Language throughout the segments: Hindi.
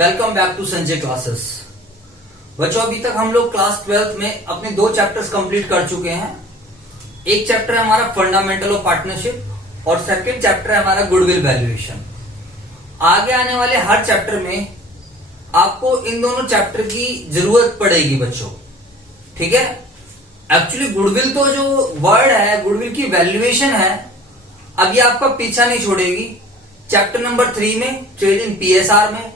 Welcome back to Sanjay Classes. बच्चों, अभी तक हम लोग क्लास 12th में अपने 2 चैप्टर्स कंप्लीट कर चुके हैं। एक चैप्टर है हमारा फंडामेंटल ऑफ पार्टनरशिप और सेकंड चैप्टर है हमारा गुडविल वैल्यूएशन। आगे आने वाले हर चैप्टर में आपको इन दोनों चैप्टर की जरूरत पड़ेगी बच्चों, ठीक है। एक्चुअली गुडविल तो जो वर्ड है, गुडविल की वैल्यूएशन है, अब ये आपका पीछा नहीं छोड़ेगी। चैप्टर नंबर 3 में, ट्रेड इन पीएसआर में,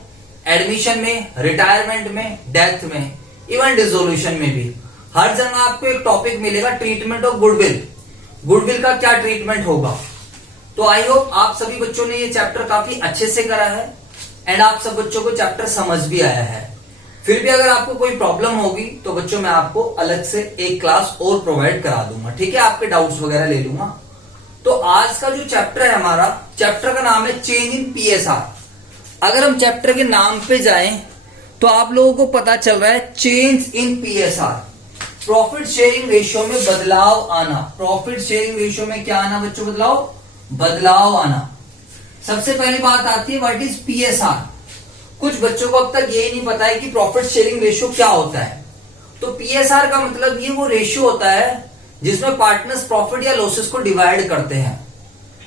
एडमिशन में, रिटायरमेंट में, डेथ में, इवन डिसोल्यूशन में भी हर जगह आपको एक टॉपिक मिलेगा, ट्रीटमेंट ऑफ गुडविल। गुडविल का क्या ट्रीटमेंट होगा। तो आई होप आप सभी बच्चों ने ये चैप्टर काफी अच्छे से करा है एंड आप सब बच्चों को चैप्टर समझ भी आया है। फिर भी अगर आपको कोई प्रॉब्लम होगी तो बच्चों मैं आपको अलग से एक क्लास और प्रोवाइड करा दूंगा, ठीक है। आपके डाउट्स वगैरह ले लूंगा। तो आज का जो चैप्टर है हमारा, चैप्टर का नाम है चेंज इन पीएसआर। अगर हम चैप्टर के नाम पे जाएं तो आप लोगों को पता चल रहा है change in PSR, profit sharing ratio में बदलाव आना। प्रॉफिट शेयरिंग रेशियो में क्या आना बच्चों? बदलाव आना। सबसे पहली बात आती है व्हाट इज पीएसआर। कुछ बच्चों को अब तक ये नहीं पता है कि प्रॉफिट शेयरिंग रेशियो क्या होता है। तो पीएसआर का मतलब ये वो रेशियो होता है जिसमें पार्टनर्स प्रॉफिट या लॉसेस को डिवाइड करते हैं।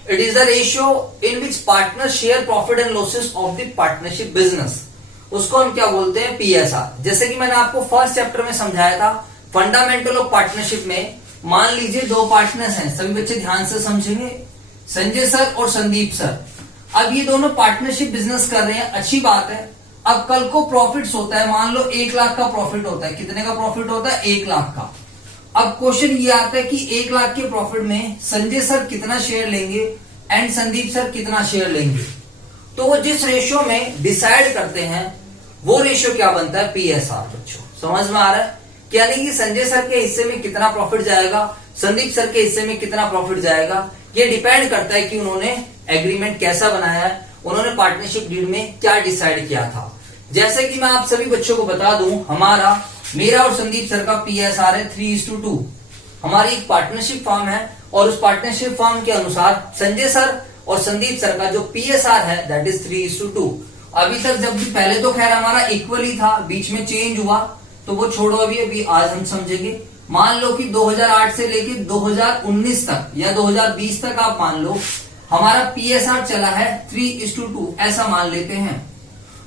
It is the ratio in which partner share profit and losses of the partnership business. उसको हम क्या बोलते हैं? पीएसआर। जैसे कि मैंने आपको फर्स्ट चैप्टर में समझाया था, फंडामेंटल ऑफ पार्टनरशिप में, मान लीजिए 2 पार्टनर्स हैं। सभी बच्चे ध्यान से समझेंगे, संजय सर और संदीप सर। अब ये दोनों पार्टनरशिप बिजनेस कर रहे हैं, अच्छी बात है। अब कल को प्रॉफिट्स होता है, मान लो 1 लाख का प्रॉफिट होता है। कितने का प्रॉफिट होता है? 1 लाख का। अब क्वेश्चन ये आता है कि 1 लाख के प्रॉफिट में संजय सर कितना शेयर लेंगे एंड संदीप सर कितना शेयर लेंगे। तो वो जिस रेशियो में डिसाइड करते हैं वो रेशियो क्या बनता है? पीएसआर। बच्चों समझ में आ रहा है? यानी कि संजय सर के हिस्से में कितना प्रॉफिट जाएगा, संदीप सर के हिस्से में कितना प्रॉफिट जाएगा, ये डिपेंड करता है कि उन्होंने एग्रीमेंट कैसा बनाया है, उन्होंने पार्टनरशिप डीड में क्या डिसाइड किया था। जैसे कि मैं आप सभी बच्चों को बता दूं, मेरा और संदीप सर का पीएसआर है 3:2। हमारी एक पार्टनरशिप फर्म है और उस पार्टनरशिप फर्म के अनुसार संजय सर और संदीप सर का जो पीएसआर है दैट इज 3:2। अभी तक जब भी पहले तो खैर हमारा इक्वल ही था, बीच में चेंज हुआ तो वो छोड़ो, अभी आज हम समझेंगे। मान लो कि 2008 से लेके 2019 तक या 2020 तक आप मान लो हमारा पीएसआर चला है 3:2, ऐसा मान लेते हैं।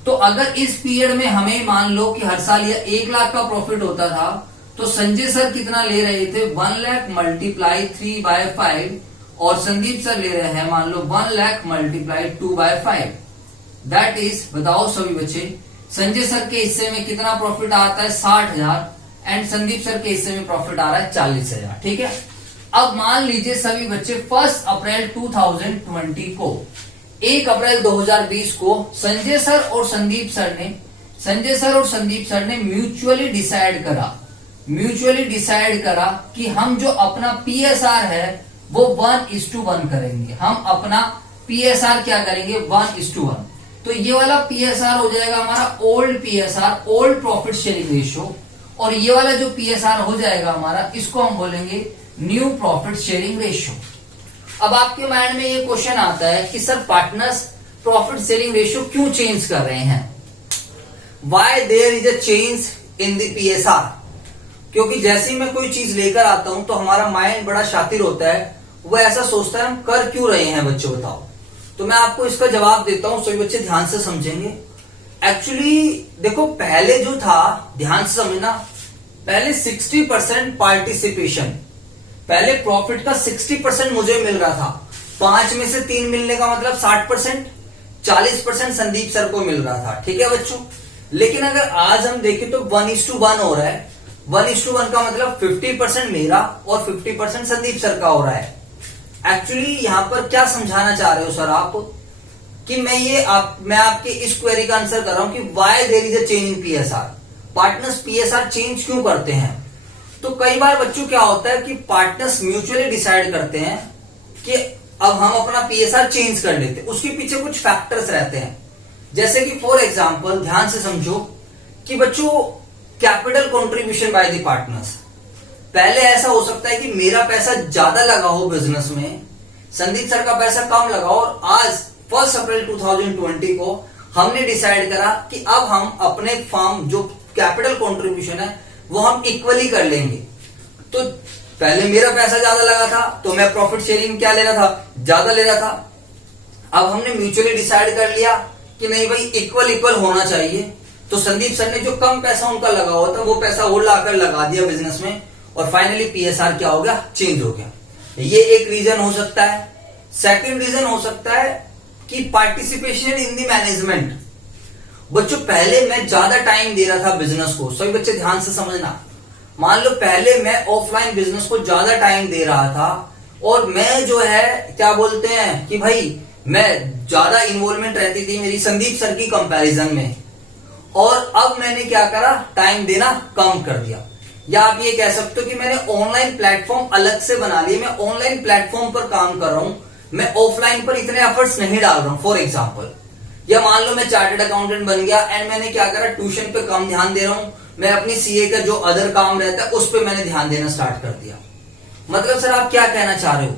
तो अगर इस पीरियड में हमें मान लो कि हर साल या 1 लाख का प्रॉफिट होता था तो संजय सर कितना ले रहे थे? 1 लाख मल्टीप्लाई 3/5 और संदीप सर ले रहे हैं मान लो 1 लाख मल्टीप्लाई 2/5। दैट इज, बताओ सभी बच्चे, संजय सर के हिस्से में कितना प्रॉफिट आता है? 60,000 एंड संदीप सर के हिस्से में प्रॉफिट आ रहा है 40,000, ठीक है। अब मान लीजिए सभी बच्चे 1 अप्रैल 2020 को, 1 अप्रैल 2020 को संजय सर और संदीप सर ने म्यूचुअली डिसाइड करा कि हम जो अपना पीएसआर है वो 1:1 करेंगे। हम अपना पीएसआर क्या करेंगे? 1:1। तो ये वाला पीएसआर हो जाएगा हमारा old PSR, old profit sharing ratio, और ये वाला जो पीएसआर हो जाएगा हमारा, इसको हम बोलेंगे न्यू प्रॉफिट शेयरिंग रेशियो। अब आपके माइंड में ये क्वेश्चन आता है कि sir partners profit sharing ratio क्यों चेंज कर रहे हैं? Why there is a change in the PSR? क्योंकि जैसे ही मैं कोई चीज लेकर आता हूं तो हमारा माइंड बड़ा शातिर होता है, वो ऐसा सोचता है हम कर क्यों रहे हैं बच्चों, बताओ। तो मैं आपको इसका जवाब देता हूं, सभी बच्चे ध्यान से समझेंगे। एक्चुअली देखो, पहले जो था, ध्यान से समझना, पहले 60% पार्टिसिपेशन, पहले प्रॉफिट का 60% मुझे मिल रहा था। 5 में से 3 मिलने का मतलब 60%, 40% संदीप सर को मिल रहा था, ठीक है बच्चों। लेकिन अगर आज हम देखें तो 1:1 हो रहा है। 1:1 का मतलब 50% मेरा और 50% संदीप सर का हो रहा है। एक्चुअली यहां पर क्या समझाना चाह रहे हो सर आप? कि मैं आपके इस क्वेरी का आंसर कर रहा हूं कि why there is a change in PSR. Partners PSR change क्यों करते हैं? तो कई बार बच्चों क्या होता है कि पार्टनर्स म्यूचुअली डिसाइड करते हैं कि अब हम अपना पीएसआर चेंज कर लेते हैं। उसके पीछे कुछ फैक्टर्स रहते हैं। जैसे कि फॉर एग्जांपल, ध्यान से समझो कि बच्चों, capital contribution by the partners. पहले ऐसा हो सकता है कि मेरा पैसा ज्यादा लगा हो बिजनेस में, संदीप सर का पैसा कम लगा हो, और आज 1 अप्रैल 2020 को हमने डिसाइड करा कि अब हम अपने फर्म जो कैपिटल कंट्रीब्यूशन है वो हम इक्वली कर लेंगे। तो पहले मेरा पैसा ज्यादा लगा था तो मैं प्रॉफिट शेयरिंग क्या ले रहा था, ज्यादा ले रहा था। अब हमने म्यूचुअली डिसाइड कर लिया कि नहीं भाई इक्वल इक्वल होना चाहिए। तो संदीप सर ने जो कम पैसा उनका लगा हुआ था वो पैसा वो लाकर लगा दिया बिजनेस में, और फाइनली पीएसआर क्या हो गया, चेंज हो गया। ये एक रीजन हो सकता है। सेकंड रीजन हो सकता है कि पार्टिसिपेशन इन दी मैनेजमेंट। बच्चों पहले मैं ज्यादा टाइम दे रहा था बिजनेस को, सभी बच्चे ध्यान से समझना। मान लो पहले मैं ऑफलाइन बिजनेस को ज्यादा टाइम दे रहा था और मैं जो है क्या बोलते हैं कि भाई मैं ज्यादा इन्वॉल्वमेंट रहती थी मेरी संदीप सर की कंपैरिजन में, और अब मैंने क्या करा, टाइम देना कम कर दिया। या आप ये कह सकते हो कि मैंने ऑनलाइन प्लेटफॉर्म अलग से बना लिए, मैं ऑनलाइन प्लेटफॉर्म पर काम कर रहा हूं, मैं ऑफलाइन पर इतने एफर्ट्स नहीं डाल रहा हूं। फॉर एग्जाम्पल, या मान लो मैं चार्टर्ड अकाउंटेंट बन गया एंड मैंने क्या करा, ट्यूशन पे कम ध्यान दे रहा हूं, मैं अपनी सीए का जो अदर काम रहता है उस पर मैंने ध्यान देना स्टार्ट कर दिया। मतलब सर आप क्या कहना चाह रहे हो?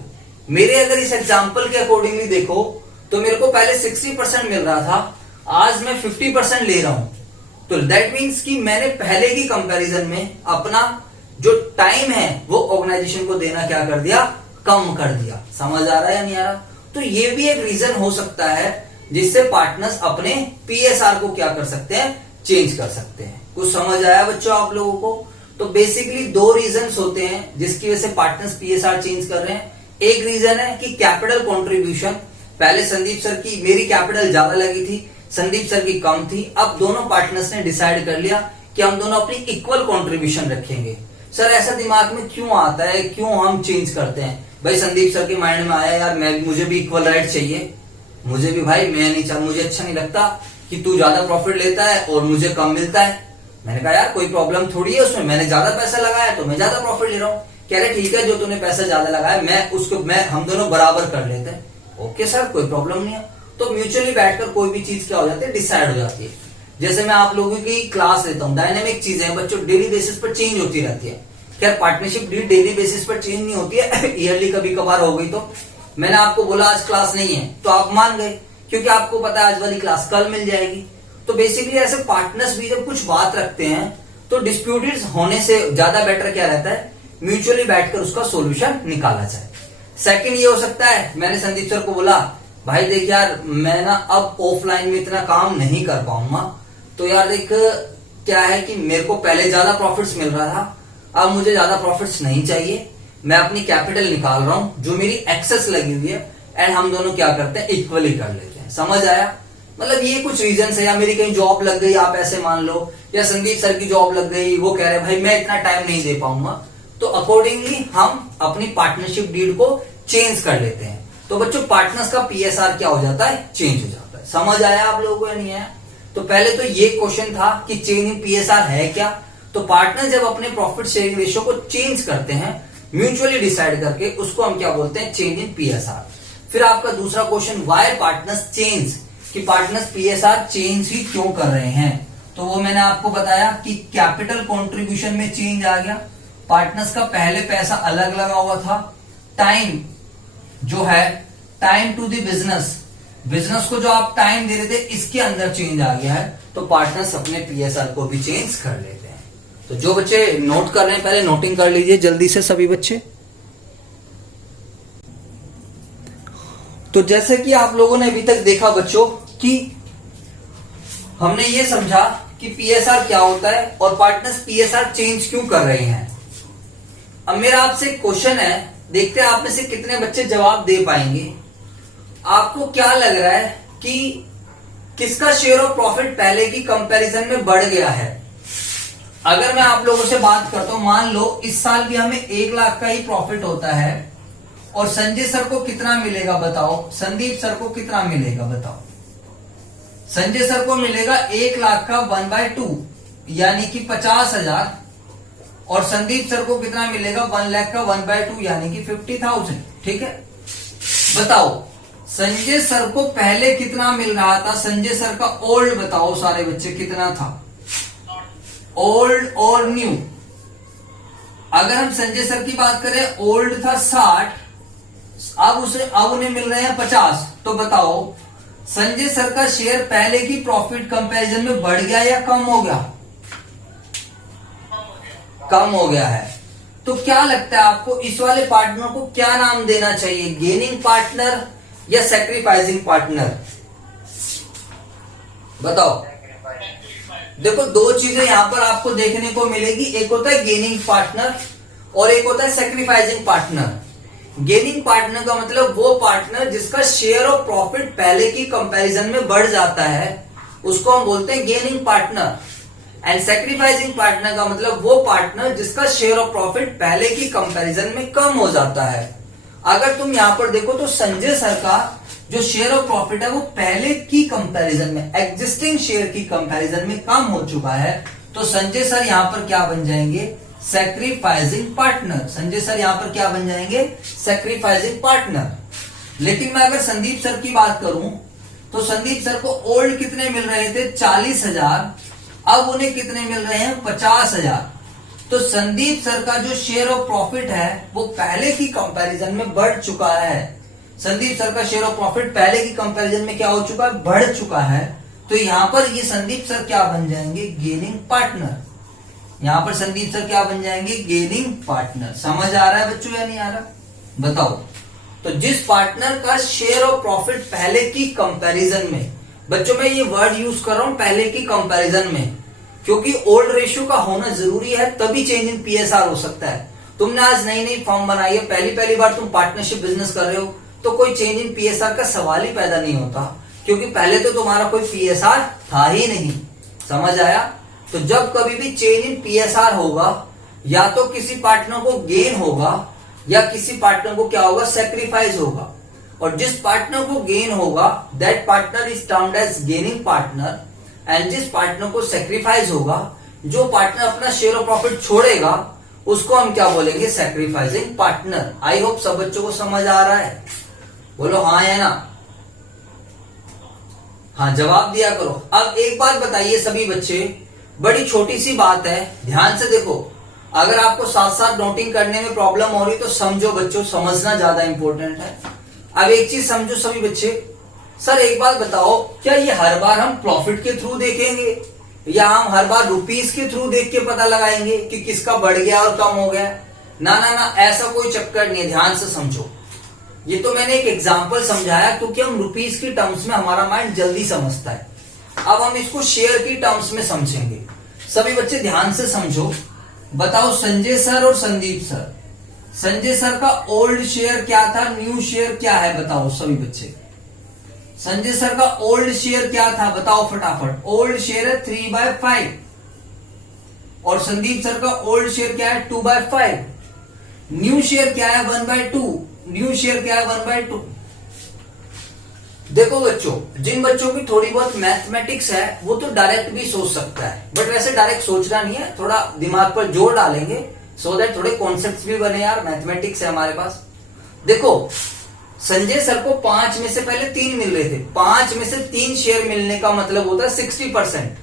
मेरे अगर इस एग्जाम्पल के अकॉर्डिंगली देखो तो मेरे को पहले 60% मिल रहा था, आज मैं 50% ले रहा हूं। तो दैट मीन्स कि मैंने पहले की कंपैरिजन में अपना जो टाइम है वो ऑर्गेनाइजेशन को देना क्या कर दिया, कम कर दिया। समझ आ रहा है या नहीं आ रहा? तो ये भी एक रीजन हो सकता है जिससे पार्टनर्स अपने पीएसआर को क्या कर सकते हैं, चेंज कर सकते हैं। कुछ समझ आया बच्चों आप लोगों को? तो बेसिकली दो रीजंस होते हैं जिसकी वजह से पार्टनर्स पीएसआर चेंज कर रहे हैं। एक रीजन है कि कैपिटल कंट्रीब्यूशन, पहले संदीप सर की मेरी कैपिटल ज्यादा लगी थी, संदीप सर की कम थी। अब दोनों पार्टनर्स ने डिसाइड कर लिया कि हम दोनों अपनी इक्वल कंट्रीब्यूशन रखेंगे। सर ऐसा दिमाग में क्यों आता है, क्यों हम चेंज करते हैं? भाई संदीप सर के माइंड में आया यार मुझे भी इक्वल राइट चाहिए, मुझे भी भाई, मैं नहीं चाह, मुझे अच्छा नहीं लगता कि तू ज्यादा प्रॉफिट लेता है और मुझे कम मिलता है। मैंने कहा यार कोई प्रॉब्लम थोड़ी है उसमें, मैंने ज्यादा पैसा लगाया तो मैं ज्यादा प्रॉफिट ले रहा हूँ। कह रहे ठीक है, जो तूने पैसा ज्यादा लगाया हम दोनों बराबर कर लेते हैं। ओके सर, कोई प्रॉब्लम नहीं है। तो म्यूचुअली बैठकर कोई भी चीज क्या हो जाती है, डिसाइड हो जाती है। जैसे मैं आप लोगों की क्लास लेता हूँ, डायनेमिक चीजें हैं बच्चों, डेली बेसिस पर चेंज होती रहती है। खैर पार्टनरशिप डेली बेसिस पर चेंज नहीं होती है, ईयरली कभी कभार हो गई। तो मैंने आपको बोला आज क्लास नहीं है तो आप मान गए, क्योंकि आपको पता है आज वाली क्लास कल मिल जाएगी। तो बेसिकली ऐसे पार्टनर्स भी जब कुछ बात रखते हैं तो डिस्प्यूटेड होने से ज्यादा बेटर क्या रहता है, म्यूचुअली बैठकर उसका सोल्यूशन निकाला जाए। सेकंड ये हो सकता है, मैंने संदीप सर को बोला भाई देख यार मैं ना अब ऑफलाइन में इतना काम नहीं कर पाऊंगा, तो यार देख क्या है कि मेरे को पहले ज्यादा प्रॉफिट्स मिल रहा था, अब मुझे ज्यादा प्रॉफिट्स नहीं चाहिए, मैं अपनी कैपिटल निकाल रहा हूं जो मेरी एक्सेस लगी हुई है, एंड हम दोनों क्या करते हैं, इक्वली कर लेते हैं। समझ आया? मतलब ये कुछ रीजन है। या मेरी कहीं जॉब लग गई, आप ऐसे मान लो, या संदीप सर की जॉब लग गई, वो कह रहे भाई मैं इतना टाइम नहीं दे पाऊंगा, तो अकॉर्डिंगली हम अपनी पार्टनरशिप डीड को चेंज कर लेते हैं। तो बच्चों पार्टनर्स का पीएसआर क्या हो जाता है, चेंज हो जाता है। समझ आया आप लोगों को या नहीं आया? तो पहले तो ये क्वेश्चन था कि चेंज इन पीएसआर है क्या। तो पार्टनर जब अपने प्रॉफिट शेयरिंग रेशियो को चेंज करते हैं म्यूचुअली डिसाइड करके, उसको हम क्या बोलते हैं, चेंज इन पीएसआर। फिर आपका दूसरा क्वेश्चन, व्हाई पार्टनर्स चेंज, कि पार्टनर्स पीएसआर चेंज ही क्यों कर रहे हैं। तो वो मैंने आपको बताया कि कैपिटल कंट्रीब्यूशन में चेंज आ गया, पार्टनर्स का पहले पैसा अलग लगा हुआ था, टाइम जो है, टाइम टू द बिजनेस को जो आप टाइम दे रहे थे इसके अंदर चेंज आ गया है, तो पार्टनर्स अपने पीएसआर को भी चेंज कर लेते हैं। तो जो बच्चे नोट कर रहे हैं पहले नोटिंग कर लीजिए जल्दी से सभी बच्चे। तो जैसे कि आप लोगों ने अभी तक देखा बच्चों कि हमने ये समझा कि पीएसआर क्या होता है और पार्टनर्स पीएसआर चेंज क्यों कर रहे हैं। अब मेरा आपसे क्वेश्चन है, देखते हैं आप में से कितने बच्चे जवाब दे पाएंगे। आपको क्या लग रहा है कि किसका शेयर ऑफ प्रॉफिट पहले की कंपैरिजन में बढ़ गया है? अगर मैं आप लोगों से बात करता हूं, मान लो इस साल भी हमें 1 लाख का ही प्रॉफिट होता है और संजय सर को कितना मिलेगा बताओ, संदीप सर को कितना मिलेगा बताओ। संजय सर को मिलेगा 1 लाख का 1/2 यानी कि 50,000, और संदीप सर को कितना मिलेगा 1 लाख का 1/2 यानी कि 50,000। ठीक है, बताओ संजय सर को पहले कितना मिल रहा था, संजय सर का ओल्ड बताओ सारे बच्चे कितना था, ओल्ड और न्यू। अगर हम संजय सर की बात करें, ओल्ड था 60, अब उन्हें मिल रहे हैं 50, तो बताओ संजय सर का शेयर पहले की प्रॉफिट कंपैरिजन में बढ़ गया या कम हो गया? कम हो गया है। तो क्या लगता है आपको इस वाले पार्टनर को क्या नाम देना चाहिए, गेनिंग पार्टनर या सैक्रिफाइसिंग पार्टनर? बताओ। देखो दो चीजें यहां पर आपको देखने को मिलेगी, एक होता है गेनिंग पार्टनर और एक होता है सैक्रिफाइसिंग पार्टनर। गेनिंग पार्टनर का मतलब वो पार्टनर जिसका शेयर ऑफ प्रॉफिट पहले की कंपैरिजन में बढ़ जाता है, उसको हम बोलते हैं gaining partner. And sacrificing partner का मतलब वो पार्टनर जिसका शेयर ऑफ प्रॉफिट पहले की कंपैरिजन में कम हो जाता है। अगर तुम यहां पर देखो तो संजय सर का जो शेयर ऑफ प्रॉफिट है वो पहले की कंपैरिजन में, एग्जिस्टिंग शेयर की कंपैरिजन में कम हो चुका है, तो संजय सर यहां पर क्या बन जाएंगे? Sacrificing partner. संजय सर यहां पर क्या बन जाएंगे? Sacrificing partner. लेकिन मैं अगर संदीप सर की बात करूं तो संदीप सर को ओल्ड कितने मिल रहे थे? 40,000। अब उन्हें कितने मिल रहे हैं? 50,000। तो संदीप सर का जो शेयर ऑफ प्रॉफिट है वो पहले की कंपैरिजन में बढ़ चुका है। संदीप सर का शेयर ऑफ प्रॉफिट पहले की कंपैरिजन में क्या हो चुका है? बढ़ चुका है। तो यहां पर ये संदीप सर क्या बन जाएंगे? Gaining partner. यहां पर संदीप सर क्या बन जाएंगे? Gaining partner. समझ आ रहा है बच्चों या नहीं आ रहा? बताओ। तो जिस पार्टनर का शेयर ऑफ प्रॉफिट पहले की कंपैरिजन में, बच्चों मैं ये वर्ड यूज कर रहा हूं पहले की कंपैरिजन में, क्योंकि ओल्ड रेशियो का होना जरूरी है, तभी चेंज इन पीएसआर हो सकता है। तुमने आज नई नई फर्म बनाई है, पहली बार तुम पार्टनरशिप बिजनेस कर रहे हो, तो कोई चेंज इन पीएसआर का सवाल ही पैदा नहीं होता, क्योंकि पहले तो तुम्हारा कोई पीएसआर था ही नहीं। समझ आया? तो जब कभी भी चेंज इन पीएसआर होगा, या तो किसी पार्टनर को गेन होगा या किसी पार्टनर को क्या होगा? सैक्रिफाइस होगा। और जिस पार्टनर को गेन होगा that partner is termed as gaining partner, and जिस पार्टनर को सैक्रिफाइस होगा, जो पार्टनर अपना शेयर ऑफ प्रॉफिट छोड़ेगा, उसको हम क्या बोलेंगे? Sacrificing partner. आई होप सब बच्चों को समझ आ रहा है। बोलो हाँ या ना? हाँ जवाब दिया करो। अब एक बात बताइए सभी बच्चे, बड़ी छोटी सी बात है, ध्यान से देखो। अगर आपको साथ साथ नोटिंग करने में प्रॉब्लम हो रही तो समझो बच्चों, समझना ज्यादा इंपॉर्टेंट है। अब एक चीज समझो सभी बच्चे, सर एक बात बताओ, क्या ये हर बार हम प्रॉफिट के थ्रू देखेंगे या हम हर बार रुपीस के थ्रू देख के पता लगाएंगे कि किसका बढ़ गया और कम हो गया? ना ना ना, ऐसा कोई चक्कर नहीं है, ध्यान से समझो। ये तो मैंने एक एग्जांपल समझाया क्योंकि हम रुपीस की टर्म्स में हमारा माइंड जल्दी समझता है। अब हम इसको शेयर की टर्म्स में समझेंगे। सभी बच्चे ध्यान से समझो। बताओ संजय सर और संदीप सर, संजय सर का ओल्ड शेयर क्या था, न्यू शेयर क्या है? बताओ सभी बच्चे। संजय सर का ओल्ड शेयर क्या था? बताओ फटाफट। ओल्ड शेयर है 3/5 और संदीप सर का ओल्ड शेयर क्या है? 2/5। न्यू शेयर क्या है? 1/2। न्यू शेयर क्या है? 1/2। देखो बच्चों, जिन बच्चों की थोड़ी बहुत मैथमेटिक्स है वो तो डायरेक्ट भी सोच सकता है, बट वैसे डायरेक्ट सोचना नहीं है, थोड़ा दिमाग पर जोर डालेंगे सो दैट थोड़े कॉन्सेप्ट्स भी बने। यार मैथमेटिक्स है हमारे पास। देखो संजय सर को 5 में से पहले 3 मिल रहे थे, 5 में से 3 शेयर मिलने का मतलब होता है 60%।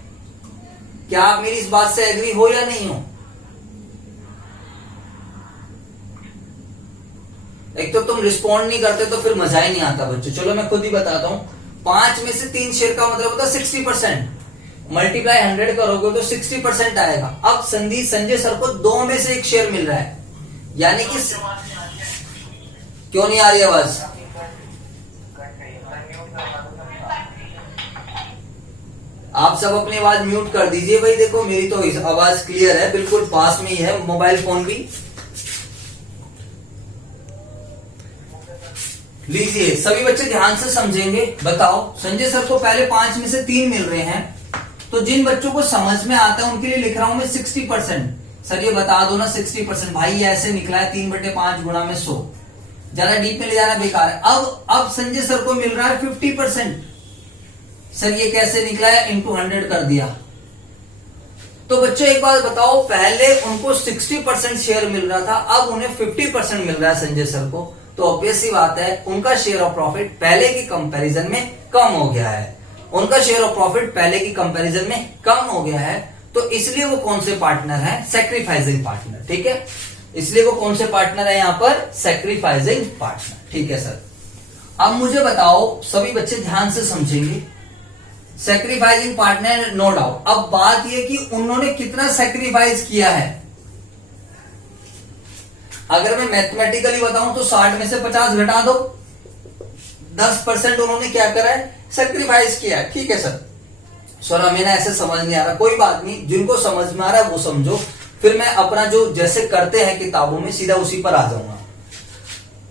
क्या आप मेरी इस बात से एग्री हो या नहीं हो? एक तो तुम रिस्पॉन्ड नहीं करते तो फिर मजा ही नहीं आता बच्चों। चलो मैं खुद ही बताता हूं। 5 में से 3 शेयर का मतलब होता है 60%। मल्टीप्लाई 100 करोगे तो 60% आएगा। अब संजय सर को 2 में से 1 शेयर मिल रहा है, यानी कि क्यों नहीं आ रही आवाज? आप सब अपनी आवाज म्यूट कर दीजिए भाई। देखो मेरी तो आवाज क्लियर है, बिल्कुल पास में ही है मोबाइल फोन भी। लीजिए सभी बच्चे ध्यान से समझेंगे। बताओ संजय सर को पहले 5 में से 3 मिल रहे हैं, तो जिन बच्चों को समझ में आता है उनके लिए लिख रहा हूं मैं 60%। सर ये बता दो ना 60%। भाई ये ऐसे निकला है 3/5 गुणा में 100। ज्यादा डीप में ले जाना बेकार है। अब संजय सर को मिल रहा है 50%। सर ये कैसे निकला है? इंटू 100 कर दिया। तो बच्चों एक बात बताओ, पहले उनको 60% शेयर मिल रहा था, अब उन्हें 50% मिल रहा है संजय सर को, तो ऑब्वियस सी बात है उनका शेयर ऑफ प्रॉफिट पहले की कंपैरिजन में कम हो गया है। उनका शेयर ऑफ प्रॉफिट पहले की कंपैरिजन में कम हो गया है, तो इसलिए वो कौन से पार्टनर है? Sacrificing partner. ठीक है, इसलिए वो कौन से पार्टनर है यहां पर? Sacrificing partner. ठीक है सर। अब मुझे बताओ, सभी बच्चे ध्यान से समझेंगे, सेक्रीफाइसिंग पार्टनर नो डाउट। अब बात यह कि उन्होंने कितना सेक्रीफाइस किया है। अगर मैं मैथमेटिकली बताऊं तो 60 में से 50 घटा दो, 10% उन्होंने क्या करा है, सेक्रीफाइस किया है। ठीक है सर हमें ना ऐसे समझ नहीं आ रहा, कोई बात नहीं, जिनको समझ में आ रहा है वो समझो, फिर मैं अपना जो जैसे करते हैं किताबों में सीधा उसी पर आ जाऊंगा।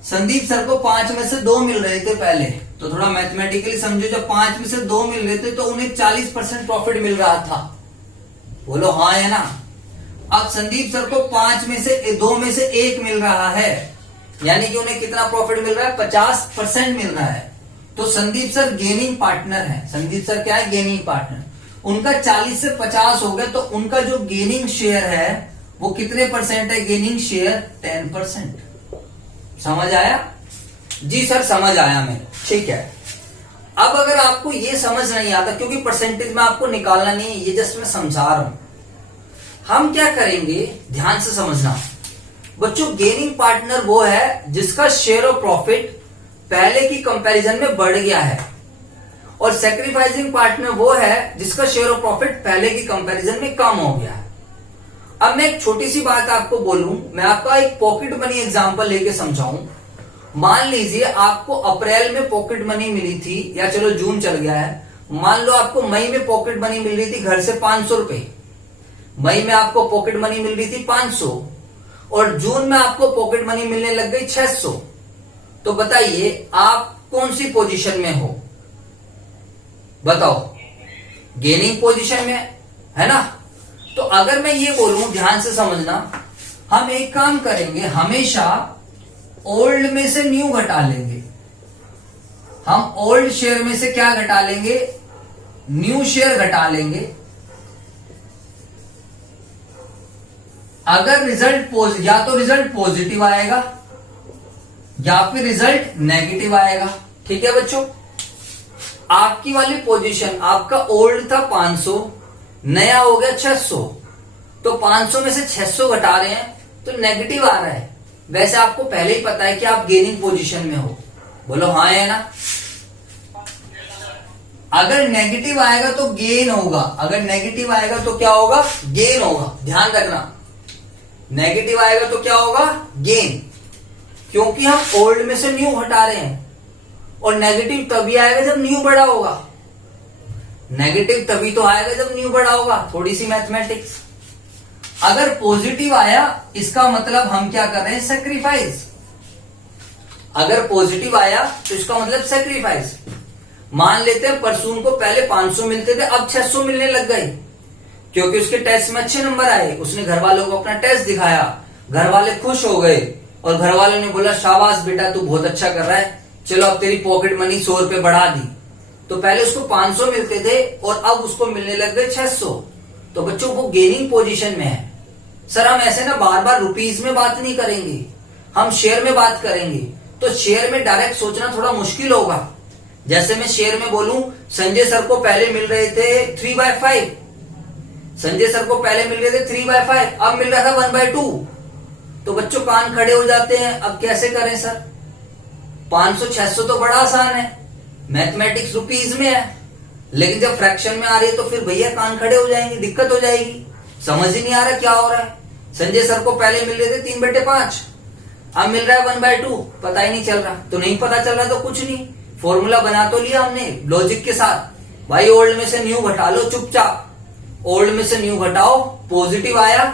संदीप सर को 5 में से 2 मिल रहे थे पहले, तो थोड़ा मैथमेटिकली समझो, जब 5 में से 2 मिल रहे थे तो उन्हें 40% प्रॉफिट मिल रहा था। बोलो हाँ है ना। अब संदीप सर को 5 में से 2 में से 1 मिल रहा है, यानी कि उन्हें कितना प्रॉफिट मिल रहा है, 50% मिल रहा है। तो संदीप सर गेनिंग पार्टनर है। संदीप सर क्या है, गेनिंग पार्टनर। उनका 40 से 50 हो गया, तो उनका जो गेनिंग शेयर है वो कितने परसेंट है, गेनिंग शेयर 10%। समझ आया जी सर, समझ आया मैं, ठीक है। अब अगर आपको ये समझ नहीं आता, क्योंकि परसेंटेज में आपको निकालना नहीं है, ये जस्ट मैं समझा रहा हूं, हम क्या करेंगे, ध्यान से समझना बच्चों। गेनिंग पार्टनर वो है जिसका शेयर ऑफ प्रॉफिट पहले की कंपैरिजन में बढ़ गया है, और सैक्रिफाइसिंग पार्टनर वो है जिसका शेयर ऑफ प्रॉफिट पहले की कंपैरिजन में कम हो गया है। अब मैं एक छोटी सी बात आपको बोलूं, मैं आपका एक पॉकेट मनी एग्जांपल लेके समझाऊं। मान लीजिए आपको अप्रैल में पॉकेट मनी मिली थी, या चलो जून चल गया है, मान लो आपको मई में पॉकेट मनी मिल रही थी घर से 500 रुपए। मई में आपको पॉकेट मनी मिल रही थी 500, और जून में आपको पॉकेट मनी मिलने लग गई 600। तो बताइए आप कौन सी पोजीशन में हो, बताओ। गेनिंग पोजीशन में है ना। तो अगर मैं ये बोलूं, ध्यान से समझना, हम एक काम करेंगे, हमेशा ओल्ड में से न्यू घटा लेंगे। हम ओल्ड शेयर में से क्या घटा लेंगे, न्यू शेयर घटा लेंगे। अगर रिजल्ट या तो रिजल्ट पॉजिटिव आएगा या फिर रिजल्ट नेगेटिव आएगा। ठीक है बच्चों, आपकी वाली पोजीशन, आपका ओल्ड था 500, नया हो गया 600, तो 500 में से 600 घटा रहे हैं तो नेगेटिव आ रहा है। वैसे आपको पहले ही पता है कि आप गेनिंग पोजीशन में हो, बोलो हाँ है ना। अगर नेगेटिव आएगा तो गेन होगा, अगर नेगेटिव आएगा तो क्या होगा, गेन होगा। ध्यान रखना, नेगेटिव आएगा तो क्या होगा, गेन, क्योंकि हम ओल्ड में से न्यू हटा रहे हैं। और नेगेटिव तभी आएगा जब न्यू बड़ा होगा, नेगेटिव तभी तो आएगा जब न्यू बड़ा होगा। थोड़ी सी मैथमेटिक्स, अगर पॉजिटिव आया इसका मतलब हम क्या कर रहे हैं, सैक्रिफाइस। अगर पॉजिटिव आया तो इसका मतलब सैक्रिफाइस। मान लेते हैं परसून को पहले 500 मिलते थे, अब 600 मिलने लग गए, क्योंकि उसके टेस्ट में अच्छे नंबर आए, उसने घर वालों को अपना टेस्ट दिखाया, घर वाले खुश हो गए, और घर वालों ने बोला शाबाश बेटा तू बहुत अच्छा कर रहा है, चलो अब तेरी पॉकेट मनी 100 रुपए बढ़ा दी। तो पहले उसको 500 मिलते थे और अब उसको मिलने लग गए 600। तो बच्चों वो गेनिंग पोजीशन में है। सर हम ऐसे ना बार बार रुपीज में बात नहीं करेंगे, हम शेयर में बात करेंगे। तो शेयर में डायरेक्ट सोचना थोड़ा मुश्किल होगा। जैसे मैं शेयर में बोलूं, संजय सर को पहले मिल रहे थे 3/5, संजय सर को पहले मिल रहे थे 3/5, अब मिल रहा था 1/2। तो बच्चों कान खड़े हो जाते हैं, अब कैसे करें सर, 500-600 तो बड़ा आसान है, मैथमेटिक्स रुपीज में है, लेकिन जब फ्रैक्शन में आ रही है तो फिर भैया कान खड़े हो जाएंगे, दिक्कत हो जाएगी, समझ ही नहीं आ रहा क्या हो रहा है। संजय सर को पहले मिल रहे थे 3/5, अब मिल रहा है 1/2, पता ही नहीं चल रहा। तो नहीं पता चल रहा तो कुछ नहीं, फॉर्मूला बना तो लिया हमने लॉजिक के साथ, भाई ओल्ड में से न्यू घटा लो चुपचाप। ओल्ड में से न्यू घटाओ, पॉजिटिव आया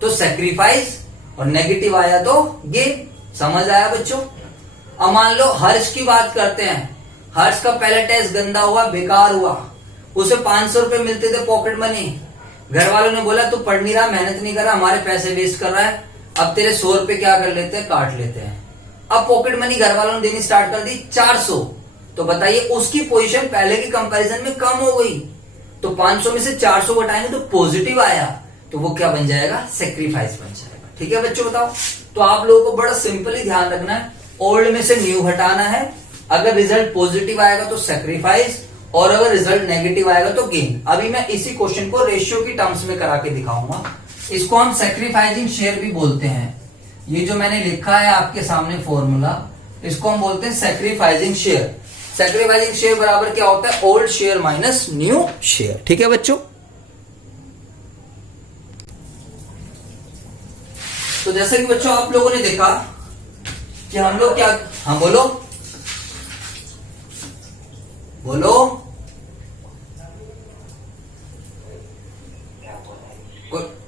तो सैक्रिफाइस और नेगेटिव आया तो गेन। समझ आया बच्चों। अब मान लो हर्ष की बात करते हैं, हर्ष का पहला टेस्ट गंदा हुआ, बेकार हुआ, उसे 500 रुपए मिलते थे पॉकेट मनी, घर वालों ने बोला तू पढ़ नहीं रहा, मेहनत नहीं कर रहा, हमारे पैसे वेस्ट कर रहा है, अब तेरे 100 रुपए क्या कर लेते हैं, काट लेते हैं। अब पॉकेट मनी घर वालों ने देनी स्टार्ट कर दी 400। तो बताइए उसकी पोजीशन पहले की कंपैरिजन में कम हो गई, तो 500 में से 400 घटाएंगे तो पॉजिटिव आया, तो वो क्या बन जाएगा, सैक्रिफाइस बन जाएगा। ठीक है बच्चों बताओ। तो आप लोगों को बड़ा सिंपली ध्यान रखना है, ओल्ड में से न्यू हटाना है, अगर रिजल्ट पॉजिटिव आएगा तो सैक्रिफाइस, और अगर रिजल्ट नेगेटिव आएगा तो गेन। अभी मैं इसी क्वेश्चन को रेशियो की टर्म्स में करा के दिखाऊंगा। इसको हम सैक्रिफाइसिंग शेयर भी बोलते हैं। ये जो मैंने लिखा है आपके सामने फॉर्मूला, इसको हम बोलते हैं सैक्रिफाइसिंग शेयर। सैक्रिफाइसिंग शेयर बराबर क्या होता है, old share minus new share. ठीक है बच्चों, तो जैसे कि बच्चों आप लोगों ने देखा कि हम लोग क्या, हाँ बोलो बोलो,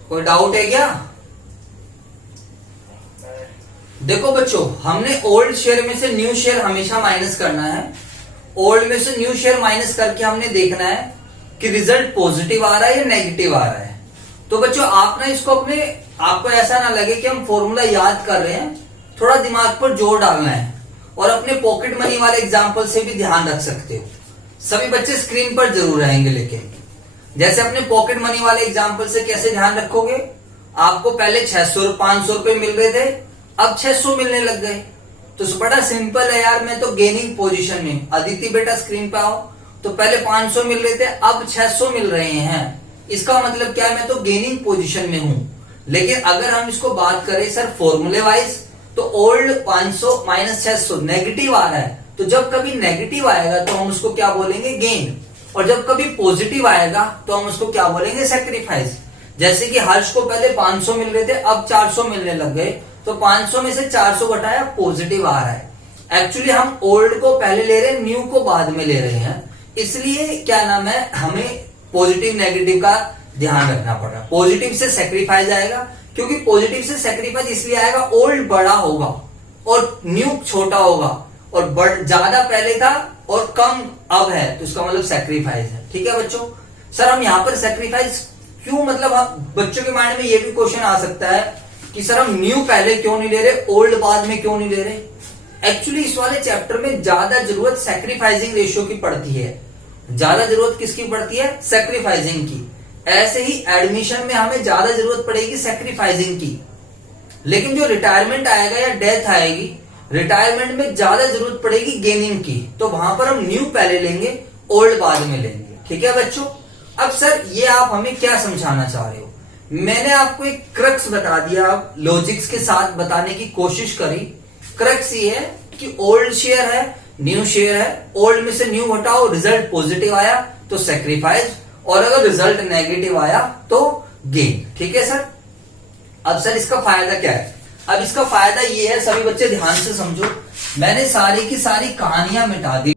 कोई डाउट है क्या? देखो बच्चों, हमने ओल्ड शेयर में से न्यू शेयर हमेशा माइनस करना है। ओल्ड में से न्यू शेयर माइनस करके हमने देखना है कि रिजल्ट पॉजिटिव आ रहा है या नेगेटिव आ रहा है। तो बच्चों आप ना इसको अपने, आपको ऐसा ना लगे कि हम फॉर्मूला याद कर रहे हैं, थोड़ा दिमाग पर जोर डालना है और अपने पॉकेट मनी वाले एग्जाम्पल से भी ध्यान रख सकते हो। सभी बच्चे स्क्रीन पर जरूर रहेंगे, लेकिन जैसे अपने पॉकेट मनी वाले एग्जाम्पल से कैसे ध्यान रखोगे, आपको पहले 600 500 रुपए मिल रहे थे, अब 600 मिलने लग गए। तो बड़ा सिंपल है यार, मैं तो गेनिंग पोजीशन में। अदिति बेटा स्क्रीन पे आओ। तो पहले 500 मिल रहे थे, अब 600 मिल रहे हैं। इसका मतलब क्या है, मैं तो गेनिंग पोजीशन में हूं। लेकिन अगर हम इसको बात करें सर फॉर्मूले वाइज, तो ओल्ड 500 माइनस 600 नेगेटिव आ रहा है। तो जब कभी नेगेटिव आएगा तो हम उसको क्या बोलेंगे, गेन। और जब कभी पॉजिटिव आएगा तो हम उसको क्या बोलेंगे, सैक्रिफाइस। जैसे कि हर्ष को पहले 500 मिल रहे थे, अब 400 मिलने लग गए, तो 500 में से 400 घटाया, पॉजिटिव आ रहा है। एक्चुअली हम ओल्ड को पहले ले रहे हैं, न्यू को बाद में ले रहे हैं, इसलिए क्या नाम है, हमें पॉजिटिव नेगेटिव का ध्यान रखना पड़ रहा है। पॉजिटिव से सैक्रिफाइस आएगा, क्योंकि पॉजिटिव से सैक्रिफाइस इसलिए आएगा, ओल्ड बड़ा होगा और न्यू छोटा होगा, और ज्यादा पहले था और कम अब है, तो इसका मतलब सैक्रिफाइस है। ठीक है बच्चों, सर हम यहाँ पर सैक्रिफाइस क्यों, मतलब बच्चों के माइंड में ये भी क्वेश्चन आ सकता है कि सर हम न्यू पहले क्यों नहीं ले रहे, ओल्ड बाद में क्यों नहीं ले रहे। एक्चुअली इस वाले चैप्टर में ज्यादा जरूरत सैक्रिफाइसिंग रेशियो की पड़ती है। ज्यादा जरूरत किसकी पड़ती है, सैक्रिफाइसिंग की। ऐसे ही एडमिशन में हमें ज्यादा जरूरत पड़ेगी सैक्रिफाइसिंग की। लेकिन जो रिटायरमेंट आएगा या डेथ आएगी, रिटायरमेंट में ज्यादा जरूरत पड़ेगी गेनिंग की, तो वहां पर हम न्यू पहले लेंगे, ओल्ड बाद में लेंगे। ठीक है बच्चों, अब सर ये आप हमें क्या समझाना चाह रहे हो, मैंने आपको एक क्रक्स बता दिया, लॉजिक्स के साथ बताने की कोशिश करी। क्रक्स ये है कि ओल्ड शेयर है, न्यू शेयर है, ओल्ड में से न्यू हटाओ, रिजल्ट पॉजिटिव आया तो सैक्रिफाइस, और अगर रिजल्ट नेगेटिव आया तो गेन। ठीक है सर, अब सर इसका फायदा क्या है, अब इसका फायदा ये है, सभी बच्चे ध्यान से समझो, मैंने सारी की सारी कहानियां मिटा दी।